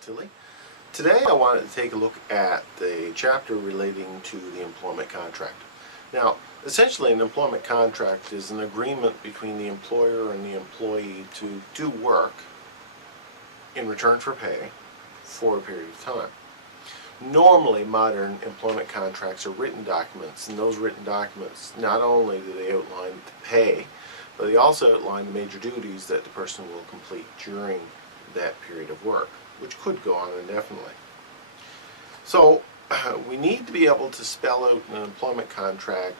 Tilley. Today I wanted to take a look at the chapter relating to the employment contract. Now, essentially an employment contract is an agreement between the employer and the employee to do work in return for pay for a period of time. Normally, modern employment contracts are written documents, and those written documents not only do they outline the pay, but they also outline the major duties that the person will complete during that period of work, which could go on indefinitely. So we need to be able to spell out in an employment contract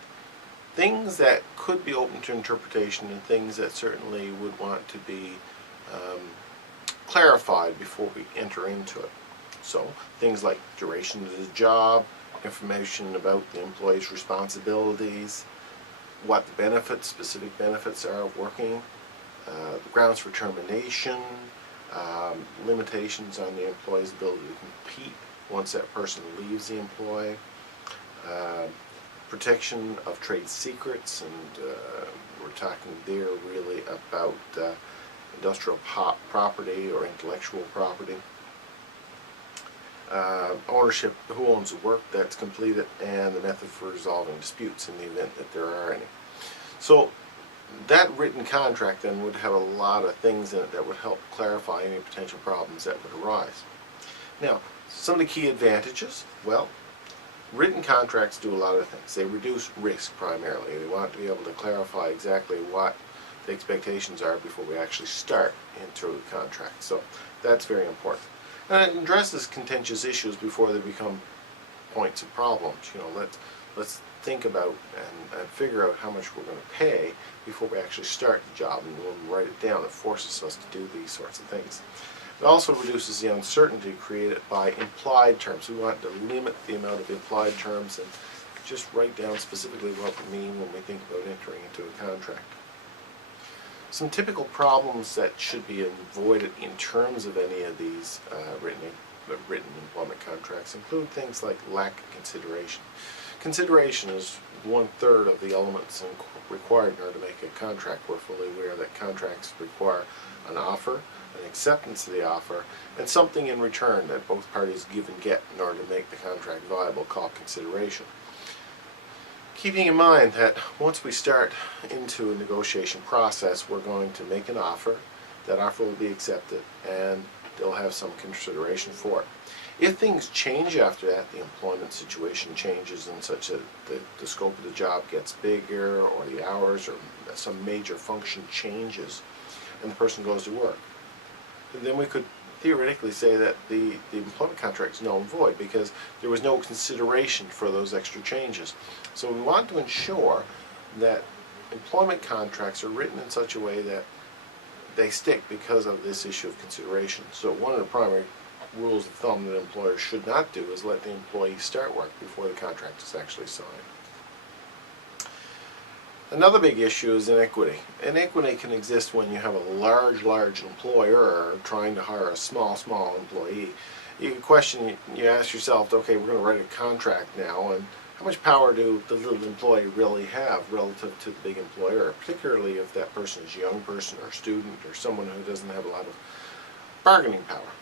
things that could be open to interpretation and things that certainly would want to be clarified before we enter into it. So things like duration of the job, information about the employee's responsibilities, what the benefits, specific benefits are of working, the grounds for termination, limitations on the employee's ability to compete once that person leaves the employee, protection of trade secrets, and we're talking there really about industrial property or intellectual property, ownership, who owns the work that's completed, and the method for resolving disputes in the event that there are any. So that written contract then would have a lot of things in it that would help clarify any potential problems that would arise. Now, some of the key advantages, well, written contracts do a lot of things. They reduce risk primarily. They want to be able to clarify exactly what the expectations are before we actually start into the contract. So that's very important. And it addresses contentious issues before they become points of problems. You know, let's think about and figure out how much we're going to pay before we actually start the job, and when we write it down, it forces us to do these sorts of things. It also reduces the uncertainty created by implied terms. We want to limit the amount of implied terms and just write down specifically what we mean when we think about entering into a contract. Some typical problems that should be avoided in terms of any of these written employment contracts include things like lack of consideration. Consideration is 1/3 of the elements required in order to make a contract. We're fully aware that contracts require an offer, an acceptance of the offer, and something in return that both parties give and get in order to make the contract viable, called consideration. Keeping in mind that once we start into a negotiation process, we're going to make an offer. That offer will be accepted, and they'll have some consideration for it. If things change after that, the employment situation changes in such that the scope of the job gets bigger, or the hours, or some major function changes, and the person goes to work, then we could theoretically say that the employment contract is null and void because there was no consideration for those extra changes. So we want to ensure that employment contracts are written in such a way that they stick because of this issue of consideration. So one of the primary rules of thumb that employers should not do is let the employee start work before the contract is actually signed. Another big issue is inequity. Inequity can exist when you have a large employer trying to hire a small employee. You ask yourself, okay, we're going to write a contract now, and how much power do the little employee really have relative to the big employer, particularly if that person is a young person or a student or someone who doesn't have a lot of bargaining power.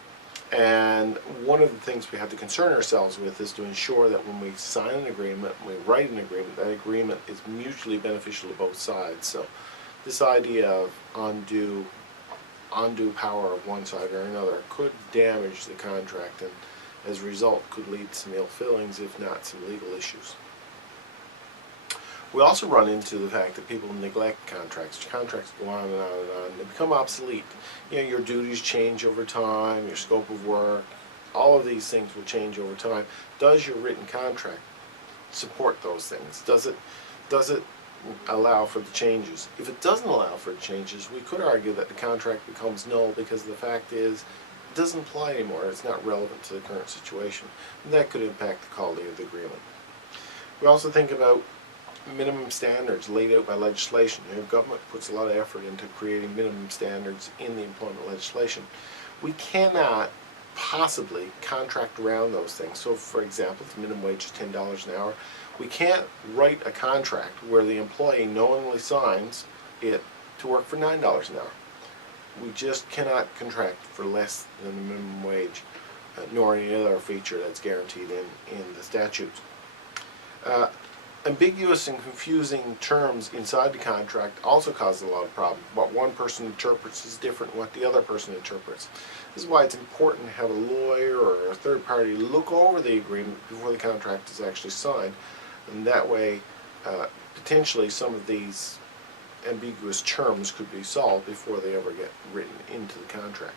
And one of the things we have to concern ourselves with is to ensure that when we sign an agreement, when we write an agreement, that agreement is mutually beneficial to both sides. So this idea of undue power of one side or another could damage the contract, and as a result could lead to some ill feelings, if not some legal issues. We also run into the fact that people neglect contracts. Contracts go on and on and on. They become obsolete. You know, your duties change over time, your scope of work, all of these things will change over time. Does your written contract support those things? Does it allow for the changes? If it doesn't allow for the changes, we could argue that the contract becomes null because the fact is it doesn't apply anymore. It's not relevant to the current situation. And that could impact the quality of the agreement. We also think about minimum standards laid out by legislation. You know, government puts a lot of effort into creating minimum standards in the employment legislation. We cannot possibly contract around those things. So, for example, if the minimum wage is $10 an hour, we can't write a contract where the employee knowingly signs it to work for $9 an hour. we just cannot contract for less than the minimum wage, nor any other feature that's guaranteed in the statutes. Ambiguous and confusing terms inside the contract also cause a lot of problems. What one person interprets is different from what the other person interprets. This is why it's important to have a lawyer or a third party look over the agreement before the contract is actually signed, and that way potentially some of these ambiguous terms could be solved before they ever get written into the contract.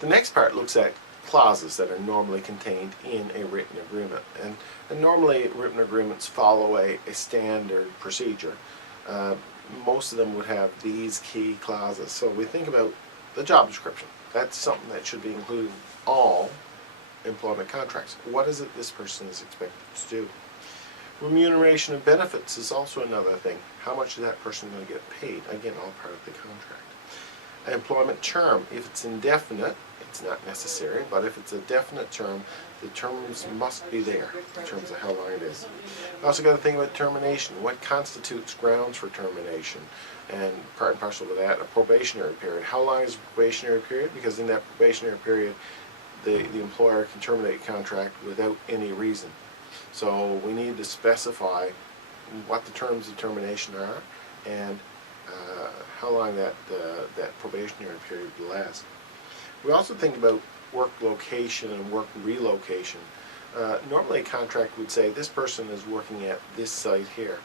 The next part looks at clauses that are normally contained in a written agreement. And normally written agreements follow a standard procedure. Most of them would have these key clauses. So we think about the job description. That's something that should be included in all employment contracts. What is it this person is expected to do? Remuneration and benefits is also another thing. How much is that person going to get paid? Again, all part of the contract. Employment term, if it's indefinite, it's not necessary, but if it's a definite term, the terms must be there in terms of how long it is. We also got to think about termination. What constitutes grounds for termination? And part and parcel with that, a probationary period. How long is a probationary period? Because in that probationary period, the employer can terminate a contract without any reason. So we need to specify what the terms of termination are and how long that probationary period will last. We also think about work location and work relocation. Normally a contract would say this person is working at this site here.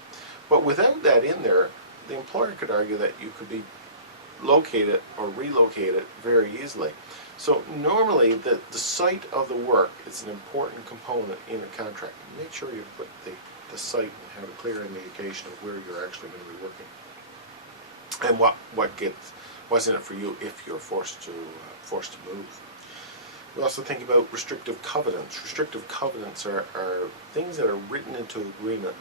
But without that in there, the employer could argue that you could be located or relocated very easily. So normally the site of the work is an important component in a contract. Make sure you put the site and have a clear indication of where you're actually going to be working. And what's in it for you if you're forced to move. We also think about restrictive covenants. Restrictive covenants are things that are written into agreement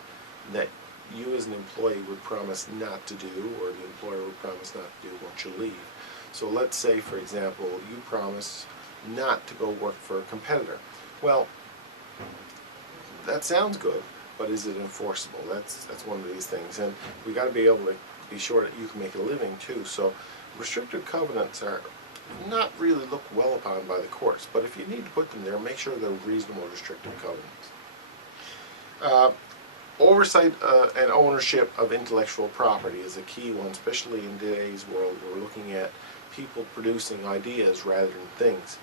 that you as an employee would promise not to do, or the employer would promise not to do once you leave. So let's say, for example, you promise not to go work for a competitor. Well, that sounds good, but is it enforceable? That's one of these things, and we got to be able to be sure that you can make a living too. So restrictive covenants are not really looked well upon by the courts, but if you need to put them there, make sure they're reasonable restrictive covenants. Oversight and ownership of intellectual property is a key one, especially in today's world. We're looking at people producing ideas rather than things.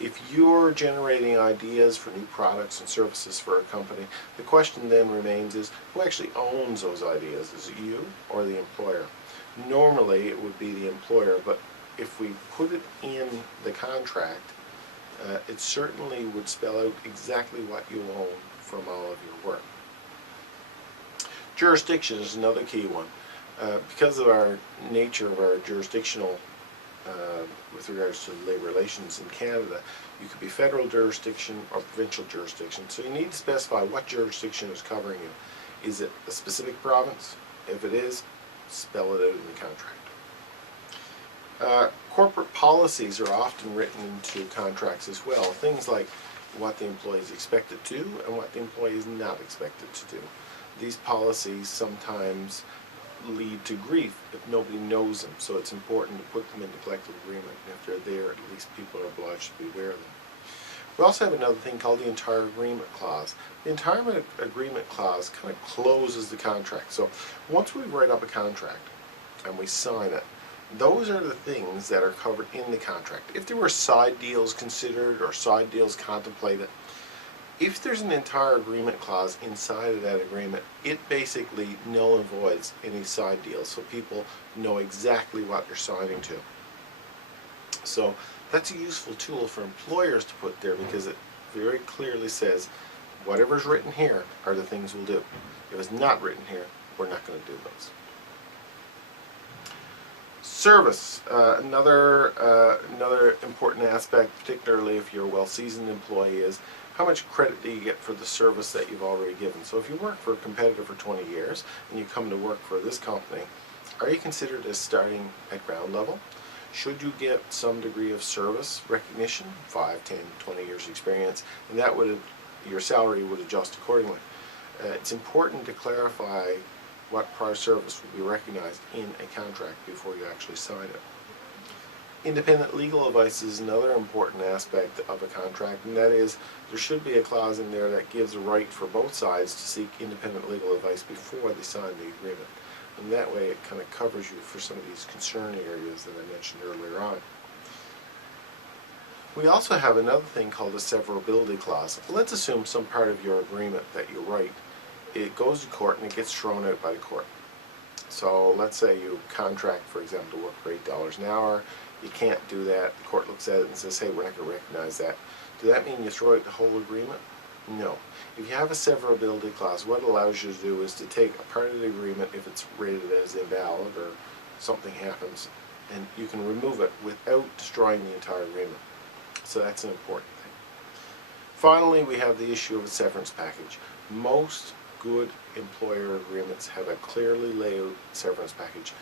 If you're generating ideas for new products and services for a company, the question then remains is, who actually owns those ideas? Is it you or the employer? Normally it would be the employer, but if we put it in the contract, it certainly would spell out exactly what you own from all of your work. Jurisdiction is another key one. Because of our nature of our jurisdictional with regards to labor relations in Canada, you could be federal jurisdiction or provincial jurisdiction. So you need to specify what jurisdiction is covering you. Is it a specific province? If it is, spell it out in the contract. Corporate policies are often written into contracts as well. Things like what the employee is expected to do and what the employee is not expected to do. These policies sometimes lead to grief if nobody knows them, so it's important to put them into collective agreement. And if they're there, at least people are obliged to be aware of them. We also have another thing called the entire agreement clause. The entire agreement clause kind of closes the contract. So once we write up a contract and we sign it, those are the things that are covered in the contract. If there were side deals considered or side deals contemplated, if there's an entire agreement clause inside of that agreement, it basically null and voids any side deals, so people know exactly what they're signing to. So that's a useful tool for employers to put there, because it very clearly says whatever's written here are the things we'll do. If it's not written here, we're not going to do those. Service, another important aspect, particularly if you're a well-seasoned employee, is how much credit do you get for the service that you've already given. So if you work for a competitor for 20 years and you come to work for this company, are you considered as starting at ground level? Should you get some degree of service recognition, 5, 10, 20 years experience, and that would, your salary would adjust accordingly. It's important to clarify what prior service will be recognized in a contract before you actually sign it. Independent legal advice is another important aspect of a contract, and that is there should be a clause in there that gives a right for both sides to seek independent legal advice before they sign the agreement. And that way it kind of covers you for some of these concern areas that I mentioned earlier on. We also have another thing called a severability clause. Let's assume some part of your agreement that you write, it goes to court and it gets thrown out by the court. So let's say you contract, for example, to work for $8 an hour. You can't do that. The court looks at it and says, hey, we're not going to recognize that. Does that mean you throw out the whole agreement? No. If you have a severability clause, what it allows you to do is to take a part of the agreement if it's rated as invalid or something happens, and you can remove it without destroying the entire agreement. So that's an important thing. Finally, we have the issue of a severance package. Most good employer agreements have a clearly laid out severance package.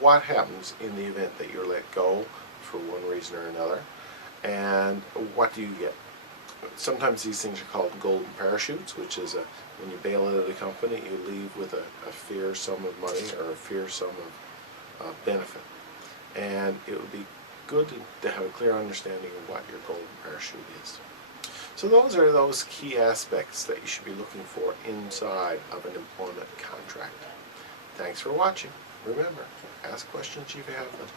What happens in the event that you're let go for one reason or another, and what do you get? Sometimes these things are called golden parachutes, which is when you bail out of the company, you leave with a fair sum of money or a fair sum of benefit. And it would be good to have a clear understanding of what your golden parachute is. So those are those key aspects that you should be looking for inside of an employment contract. Thanks for watching. Remember, ask questions if you have them.